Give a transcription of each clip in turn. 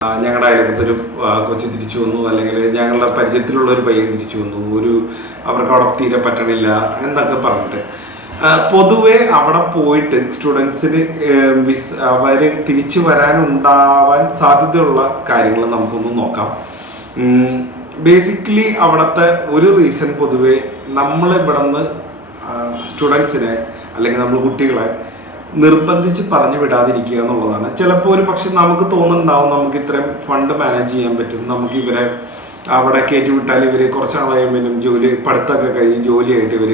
ഞങ്ങളുടെ അയലക്കത്തൊരു കൊച്ചു തിരിച്ചു വന്നു, അല്ലെങ്കിൽ ഞങ്ങളുടെ പരിചയത്തിലുള്ള ഒരു പയ്യൻ തിരിച്ചു വന്നു, അവർക്ക് അവിടെ തീരെ പറ്റണില്ല എന്നൊക്കെ പറഞ്ഞിട്ട് പൊതുവെ അവിടെ പോയിട്ട് സ്റ്റുഡൻസിന് അവർ തിരിച്ചു വരാനുണ്ടാവാൻ സാധ്യതയുള്ള കാര്യങ്ങൾ നമുക്കൊന്ന് നോക്കാം. ബേസിക്കലി അവിടുത്തെ ഒരു റീസൺ പൊതുവെ നമ്മൾ ഇവിടെ നിന്ന് സ്റ്റുഡൻസിനെ അല്ലെങ്കിൽ നമ്മൾ കുട്ടികളെ നിർബന്ധിച്ച് പറഞ്ഞു വിടാതിരിക്കുക എന്നുള്ളതാണ്. ചിലപ്പോൾ ഒരു പക്ഷെ നമുക്ക് തോന്നുന്നുണ്ടാവും നമുക്ക് ഇത്രയും ഫണ്ട് മാനേജ് ചെയ്യാൻ പറ്റും, നമുക്ക് ഇവരെ അവിടെ കയറ്റി വിട്ടാൽ ഇവർ കുറച്ച് നാൾ കഴിയുമ്പോഴും പഠിത്തമൊക്കെ കഴിഞ്ഞ് ജോലിയായിട്ട് ഇവർ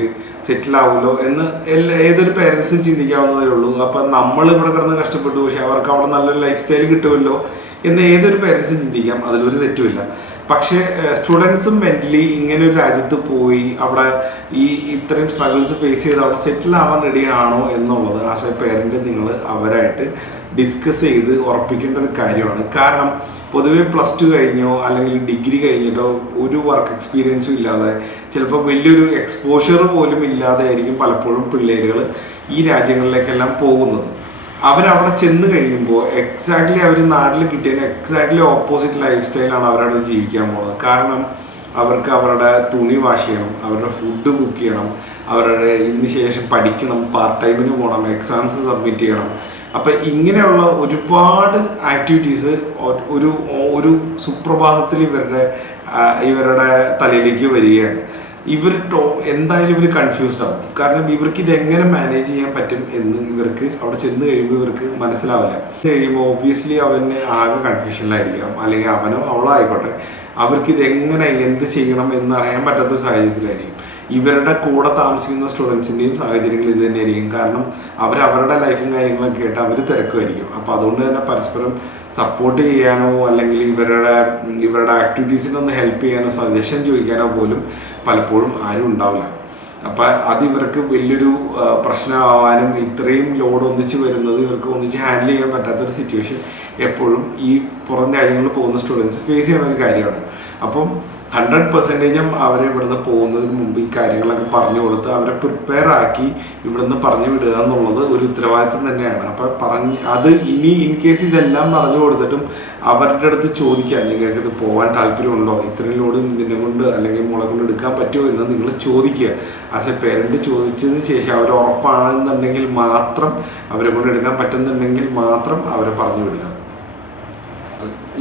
സെറ്റിൽ ആവുമല്ലോ എന്ന് ഏതൊരു പേരൻസും ചിന്തിക്കാവുന്നതേ ഉള്ളൂ. അപ്പം നമ്മൾ ഇവിടെ കിടന്ന് കഷ്ടപ്പെട്ടു, പക്ഷെ അവർക്ക് അവിടെ നല്ലൊരു ലൈഫ് സ്റ്റൈൽ കിട്ടുമല്ലോ എന്ന് ഏതൊരു പേരൻസും ചിന്തിക്കാം, അതിലൊരു തെറ്റുമില്ല. പക്ഷേ സ്റ്റുഡൻസും മെൻ്റലി ഇങ്ങനെ ഒരു രാജ്യത്ത് പോയി അവിടെ ഇത്രയും സ്ട്രഗിൾസ് ഫേസ് ചെയ്ത് അവിടെ സെറ്റിൽ ആവാൻ റെഡി ആണോ എന്നുള്ളത് ആസ് എ പേരൻറ്റ് നിങ്ങൾ അവരായിട്ട് ഡിസ്കസ് ചെയ്ത് ഉറപ്പിക്കേണ്ട ഒരു കാര്യമാണ്. കാരണം പൊതുവെ +2 കഴിഞ്ഞോ അല്ലെങ്കിൽ ഡിഗ്രി കഴിഞ്ഞിട്ടോ ഒരു വർക്ക് എക്സ്പീരിയൻസും ഇല്ലാതെ ചിലപ്പോൾ വലിയൊരു എക്സ്പോഷർ പോലും ഇല്ലാതെ ആയിരിക്കും പലപ്പോഴും പിള്ളേരുകൾ ഈ രാജ്യങ്ങളിലേക്കെല്ലാം പോകുന്നത്. അവരവിടെ ചെന്ന് കഴിയുമ്പോൾ എക്സാക്ട്ലി അവർ നാട്ടിൽ കിട്ടിയതിന് എക്സാക്ട്ലി ഓപ്പോസിറ്റ് ലൈഫ് സ്റ്റൈലാണ് അവരവിടെ ജീവിക്കാൻ പോകുന്നത്. കാരണം അവർക്ക് അവരുടെ തുണി വാഷ് ചെയ്യണം, അവരുടെ ഫുഡ് കുക്ക് ചെയ്യണം, അവരുടെ ഇതിന് ശേഷം പഠിക്കണം, പാർട്ട് ടൈമിന് പോകണം, എക്സാംസ് സബ്മിറ്റ് ചെയ്യണം. അപ്പം ഇങ്ങനെയുള്ള ഒരുപാട് ആക്ടിവിറ്റീസ് ഒരു സുപ്രഭാതത്തിൽ ഇവരുടെ തലയിലേക്ക് വരികയാണ്. എന്തായാലും ഇവർ കൺഫ്യൂസ്ഡ് ആവും. കാരണം ഇവർക്ക് ഇതെങ്ങനെ മാനേജ് ചെയ്യാൻ പറ്റും എന്ന് ഇവർക്ക് അവിടെ ചെന്ന് കഴിയുമ്പോൾ ഇവർക്ക് മനസ്സിലാവില്ല. കഴിയുമ്പോൾ ഒബ്വിയസ്ലി അവന് ആകെ കൺഫ്യൂഷനിലായിരിക്കാം, അല്ലെങ്കിൽ അവനോ അവളോ ആയിക്കോട്ടെ, അവർക്ക് ഇതെങ്ങനെ എന്ത് ചെയ്യണം എന്നറിയാൻ പറ്റാത്തൊരു സാഹചര്യത്തിലായിരിക്കും. ഇവരുടെ കൂടെ താമസിക്കുന്ന സ്റ്റുഡൻസിൻ്റെയും സാഹചര്യങ്ങൾ ഇത് തന്നെയായിരിക്കും. കാരണം അവരുടെ ലൈഫും കാര്യങ്ങളൊക്കെ ആയിട്ട് അവർ തിരക്കുമായിരിക്കും. അപ്പോൾ അതുകൊണ്ട് തന്നെ പരസ്പരം സപ്പോർട്ട് ചെയ്യാനോ അല്ലെങ്കിൽ ഇവരുടെ ആക്ടിവിറ്റീസിനൊന്ന് ഹെൽപ്പ് ചെയ്യാനോ സജഷൻ ചോദിക്കാനോ പോലും പലപ്പോഴും ആരും ഉണ്ടാവില്ല. അപ്പം അത് ഇവർക്ക് വലിയൊരു പ്രശ്നമാവാനും ഇത്രയും ലോഡ് ഒന്നിച്ച് വരുന്നത് ഇവർക്ക് ഒന്നിച്ച് ഹാൻഡിൽ ചെയ്യാൻ പറ്റാത്തൊരു സിറ്റുവേഷൻ എപ്പോഴും ഈ പുറം രാജ്യങ്ങളിൽ പോകുന്ന സ്റ്റുഡൻസ് ഫേസ് ചെയ്യുന്ന ഒരു കാര്യമാണ്. അപ്പം 100% അവർ ഇവിടുന്ന് പോകുന്നതിന് മുമ്പ് ഈ കാര്യങ്ങളൊക്കെ പറഞ്ഞു കൊടുത്ത് അവരെ പ്രിപ്പയർ ആക്കി ഇവിടുന്ന് പറഞ്ഞു വിടുക എന്നുള്ളത് ഒരു ഉത്തരവാദിത്വം തന്നെയാണ്. അപ്പം അത് ഇനി ഇൻ കേസ് ഇതെല്ലാം പറഞ്ഞു കൊടുത്തിട്ടും അവരുടെ അടുത്ത് ചോദിക്കുക, നിങ്ങൾക്ക് ഇത് പോകാൻ താല്പര്യമുണ്ടോ, ഇത്രയും ലോഡ് ഇതിനെ കൊണ്ട് അല്ലെങ്കിൽ മുള കൊണ്ട് എടുക്കാൻ പറ്റുമോ എന്ന് നിങ്ങൾ ചോദിക്കുക. ആസ് എ പേരൻറ്റ് ചോദിച്ചതിന് ശേഷം അവർ ഉറപ്പാണെന്നുണ്ടെങ്കിൽ മാത്രം അവരെ കൊണ്ട് എടുക്കാൻ പറ്റുന്നുണ്ടെങ്കിൽ മാത്രം അവരെ പറഞ്ഞു വിടുക.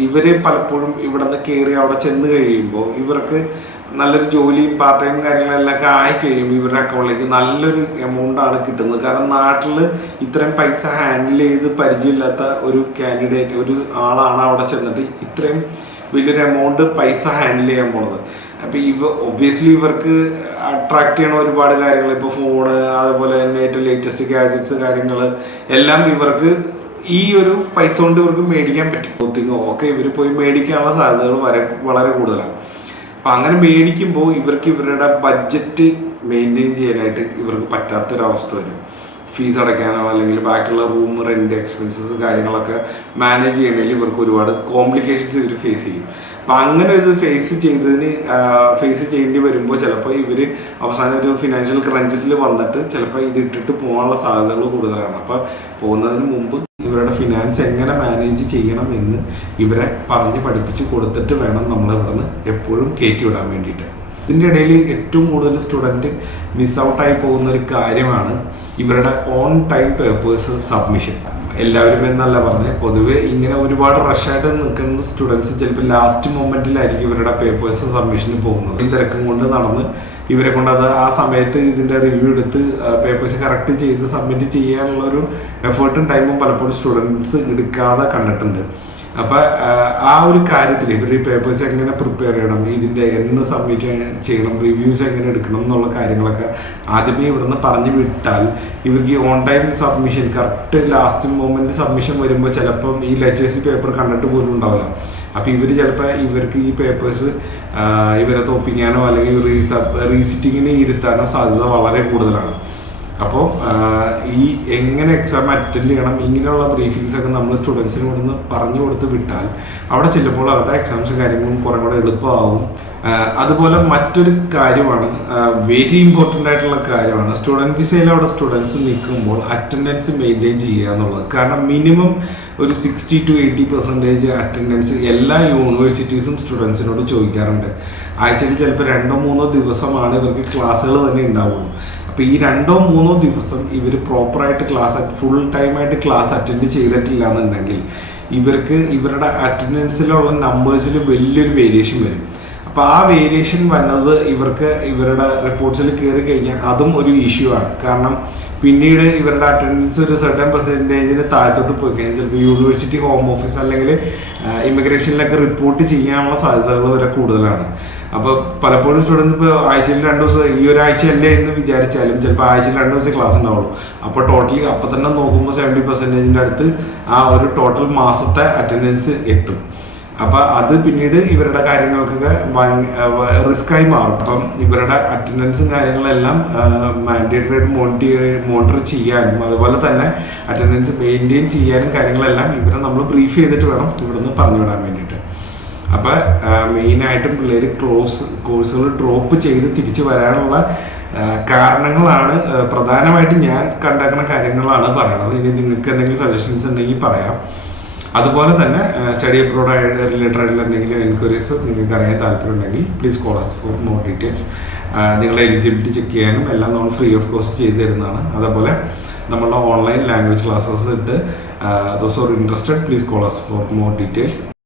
ഇവർ പലപ്പോഴും ഇവിടെ നിന്ന് കയറി അവിടെ ചെന്ന് കഴിയുമ്പോൾ ഇവർക്ക് നല്ലൊരു ജോലിയും പാർട്ട് ടൈം കാര്യങ്ങളെല്ലാം ആയിക്കഴിയുമ്പോൾ ഇവരുടെ അക്കൗണ്ടിലേക്ക് നല്ലൊരു എമൗണ്ടാണ് കിട്ടുന്നത്. കാരണം നാട്ടിൽ ഇത്രയും പൈസ ഹാൻഡിൽ ചെയ്ത് പരിചയമില്ലാത്ത ഒരു കാൻഡിഡേറ്റ് ഒരു ആളാണ് അവിടെ ചെന്നിട്ട് ഇത്രയും വലിയൊരു എമൗണ്ട് പൈസ ഹാൻഡിൽ ചെയ്യാൻ പോണത്. അപ്പോൾ ഒബ്വിയസ്ലി ഇവർക്ക് അട്രാക്ട് ചെയ്യണ ഒരുപാട് കാര്യങ്ങൾ, ഇപ്പോൾ ഫോണ്, അതുപോലെ തന്നെ ഏറ്റവും ലേറ്റസ്റ്റ് ഗാഡ്ജറ്റ്സ് കാര്യങ്ങൾ എല്ലാം ഇവർക്ക് ഈ ഒരു പൈസ കൊണ്ട് ഇവർക്ക് മേടിക്കാൻ പറ്റും. ക്ലോത്തിങ്ങോ ഒക്കെ ഇവർ പോയി മേടിക്കാനുള്ള സാധ്യതകൾ വളരെ കൂടുതലാണ്. അപ്പം അങ്ങനെ മേടിക്കുമ്പോൾ ഇവർക്ക് ഇവരുടെ ബഡ്ജറ്റ് മെയിൻറ്റെയിൻ ചെയ്യാനായിട്ട് ഇവർക്ക് പറ്റാത്തൊരവസ്ഥ വരും. ഫീസ് അടയ്ക്കാനോ അല്ലെങ്കിൽ ബാക്കിയുള്ള റൂം റെൻറ്റ് എക്സ്പെൻസസ് കാര്യങ്ങളൊക്കെ മാനേജ് ചെയ്യണമെങ്കിൽ ഇവർക്ക് ഒരുപാട് കോംപ്ലിക്കേഷൻസ് ഇവർ ഫേസ് ചെയ്യും. അപ്പം അങ്ങനെ ഇത് ഫേസ് ചെയ്യേണ്ടി വരുമ്പോൾ ചിലപ്പോൾ ഇവർ അവസാനം ഒരു ഫിനാൻഷ്യൽ ക്രഞ്ചസിൽ വന്നിട്ട് ചിലപ്പോൾ ഇത് ഇട്ടിട്ട് പോകാനുള്ള സാധ്യതകൾ കൂടുതലാണ്. അപ്പം പോകുന്നതിന് മുമ്പ് ഇവരുടെ ഫിനാൻസ് എങ്ങനെ മാനേജ് ചെയ്യണം എന്ന് ഇവരെ പറഞ്ഞ് പഠിപ്പിച്ച് കൊടുത്തിട്ട് വേണം നമ്മൾ ഇവിടുന്ന് എപ്പോഴും കയറ്റി വിടാൻ വേണ്ടിയിട്ട്. ഇതിൻ്റെ ഇടയിൽ ഏറ്റവും കൂടുതൽ സ്റ്റുഡൻറ്റ് മിസ്സൗട്ടായി പോകുന്ന ഒരു കാര്യമാണ് ഇവരുടെ ഓൺ ടൈം പേപ്പേഴ്സ് സബ്മിഷൻ. എല്ലാവരും എന്നല്ല പറഞ്ഞ് പൊതുവെ ഇങ്ങനെ ഒരുപാട് റഷായിട്ട് നിൽക്കുന്ന സ്റ്റുഡൻസ് ചിലപ്പോൾ ലാസ്റ്റ് മൊമെൻറ്റിലായിരിക്കും ഇവരുടെ പേപ്പേഴ്സ് സബ്മിഷന് പോകുന്നത്. ഈ തിരക്കും കൊണ്ട് നടന്ന് ഇവരെ കൊണ്ട് അത് ആ സമയത്ത് ഇതിൻ്റെ റിവ്യൂ എടുത്ത് പേപ്പേഴ്സ് കറക്റ്റ് ചെയ്ത് സബ്മിറ്റ് ചെയ്യാനുള്ളൊരു എഫേർട്ടും ടൈമും പലപ്പോഴും സ്റ്റുഡൻസ് എടുക്കാതെ കണ്ടിട്ടുണ്ട്. അപ്പം ആ ഒരു കാര്യത്തിൽ ഇവർ ഈ പേപ്പേഴ്സ് എങ്ങനെ പ്രിപ്പയർ ചെയ്യണം, ഇതിൻ്റെ എന്ന് സബ്മിറ്റ് ചെയ്യണം, റിവ്യൂസ് എങ്ങനെ എടുക്കണം എന്നുള്ള കാര്യങ്ങളൊക്കെ ആദ്യമേ ഇവിടുന്ന് പറഞ്ഞു വിട്ടാൽ ഇവർക്ക് ഈ on time submission correct last moment submission വരുമ്പോൾ ചിലപ്പം ഈ ലെറ്റേഴ്സ് പേപ്പർ കണ്ടിട്ട് പോലും ഉണ്ടാവില്ല. അപ്പോൾ ഇവർ ചിലപ്പോൾ ഇവർക്ക് ഈ പേപ്പേഴ്സ് ഇവരെ തോപ്പിക്കാനോ അല്ലെങ്കിൽ റീസിറ്റിങ്ങിന് ഇരുത്താനോ സാധ്യത വളരെ കൂടുതലാണ്. അപ്പോൾ ഈ എങ്ങനെ എക്സാം അറ്റൻഡ് ചെയ്യണം ഇങ്ങനെയുള്ള ബ്രീഫിങ്സ് ഒക്കെ നമ്മൾ സ്റ്റുഡൻസിന് കൊടുന്ന് പറഞ്ഞു കൊടുത്ത് വിട്ടാൽ അവിടെ ചെല്ലുമ്പോൾ അവരുടെ എക്സാംസും കാര്യങ്ങളും കുറേ കൂടെ എളുപ്പമാവും. അതുപോലെ മറ്റൊരു കാര്യമാണ്, വെരി ഇമ്പോർട്ടൻ്റ് ആയിട്ടുള്ള കാര്യമാണ്, സ്റ്റുഡൻറ് വിസയിൽ അവിടെ സ്റ്റുഡൻസ് നിൽക്കുമ്പോൾ അറ്റൻഡൻസ് മെയിൻറ്റെയിൻ ചെയ്യുക എന്നുള്ളത്. കാരണം മിനിമം ഒരു 60 to 80% അറ്റൻഡൻസ് എല്ലാ യൂണിവേഴ്സിറ്റീസും സ്റ്റുഡൻസിനോട് ചോദിക്കാറുണ്ട്. ആഴ്ചയിൽ ചിലപ്പോൾ 2-3 ദിവസമാണ് ഇവർക്ക് ക്ലാസ്സുകൾ തന്നെ ഉണ്ടാവുള്ളൂ. അപ്പോൾ ഈ 2-3 ദിവസം ഇവർ പ്രോപ്പറായിട്ട് ഫുൾ ടൈമായിട്ട് ക്ലാസ് അറ്റൻഡ് ചെയ്തിട്ടില്ല എന്നുണ്ടെങ്കിൽ ഇവർക്ക് ഇവരുടെ അറ്റൻഡൻസിലുള്ള നമ്പേഴ്സിൽ വലിയൊരു വേരിയേഷൻ വരും. അപ്പോൾ ആ വേരിയേഷൻ വന്നത് ഇവർക്ക് ഇവരുടെ റിപ്പോർട്ട്സിൽ കയറി കഴിഞ്ഞാൽ അതും ഒരു ഇഷ്യൂ ആണ്. കാരണം പിന്നീട് ഇവരുടെ അറ്റൻഡൻസ് ഒരു സർട്ടൻ പെർസെൻറ്റേജിന് താഴത്തോട്ട് പോയി കഴിഞ്ഞാൽ ചിലപ്പോൾ യൂണിവേഴ്സിറ്റി ഹോം ഓഫീസ് അല്ലെങ്കിൽ ഇമിഗ്രേഷനിലൊക്കെ റിപ്പോർട്ട് ചെയ്യാനുള്ള സാധ്യതകൾ വരെ കൂടുതലാണ്. അപ്പോൾ പലപ്പോഴും സ്റ്റുഡൻസ് ഇപ്പോൾ ആഴ്ചയിൽ 2 ദിവസം, ഈ ഒരാഴ്ചയല്ലേ എന്ന് വിചാരിച്ചാലും ചിലപ്പോൾ ആഴ്ചയിൽ 2 ദിവസം ക്ലാസ് ഉണ്ടാവുള്ളൂ. അപ്പോൾ ടോട്ടലി അപ്പം തന്നെ നോക്കുമ്പോൾ 70% അടുത്ത് ആ ഒരു ടോട്ടൽ മാസത്തെ അറ്റൻഡൻസ് എത്തും. അപ്പം അത് പിന്നീട് ഇവരുടെ കാര്യങ്ങൾക്കൊക്കെ റിസ്ക്കായി മാറും. അപ്പം ഇവരുടെ അറ്റൻഡൻസും കാര്യങ്ങളെല്ലാം മാൻഡേറ്ററി ആയിട്ട് മോണിറ്റർ ചെയ്യാനും അതുപോലെ തന്നെ അറ്റൻഡൻസ് മെയിൻറ്റെയിൻ ചെയ്യാനും കാര്യങ്ങളെല്ലാം ഇവരെ നമ്മൾ ബ്രീഫ് ചെയ്തിട്ട് വേണം ഇവിടുന്ന് പറഞ്ഞു വിടാൻ വേണ്ടിയിട്ട്. അപ്പോൾ മെയിനായിട്ടും പിള്ളേർ കോഴ്സുകൾ ഡ്രോപ്പ് ചെയ്ത് തിരിച്ച് വരാനുള്ള കാരണങ്ങളാണ് പ്രധാനമായിട്ട് ഞാൻ കണ്ടേക്കുന്ന കാര്യങ്ങളാണ് പറയണത്. ഇനി നിങ്ങൾക്ക് എന്തെങ്കിലും സജഷൻസ് ഉണ്ടെങ്കിൽ പറയാം. അതുപോലെ തന്നെ സ്റ്റഡി അബ്രോഡ് റിലേറ്റഡ് ആയിട്ടുള്ള എന്തെങ്കിലും എൻക്വയറീസ് നിങ്ങൾക്ക് അറിയാൻ താല്പര്യമുണ്ടെങ്കിൽ please call us for more details. നിങ്ങളുടെ എലിജിബിലിറ്റി ചെക്ക് ചെയ്യാനും എല്ലാം നമ്മൾ ഫ്രീ ഓഫ് കോസ്റ്റ് ചെയ്ത് തരുന്നതാണ്. അതേപോലെ നമ്മളുടെ ഓൺലൈൻ ലാംഗ്വേജ് ക്ലാസ്സസ് ഉണ്ട്. Those are interested please call us for more details.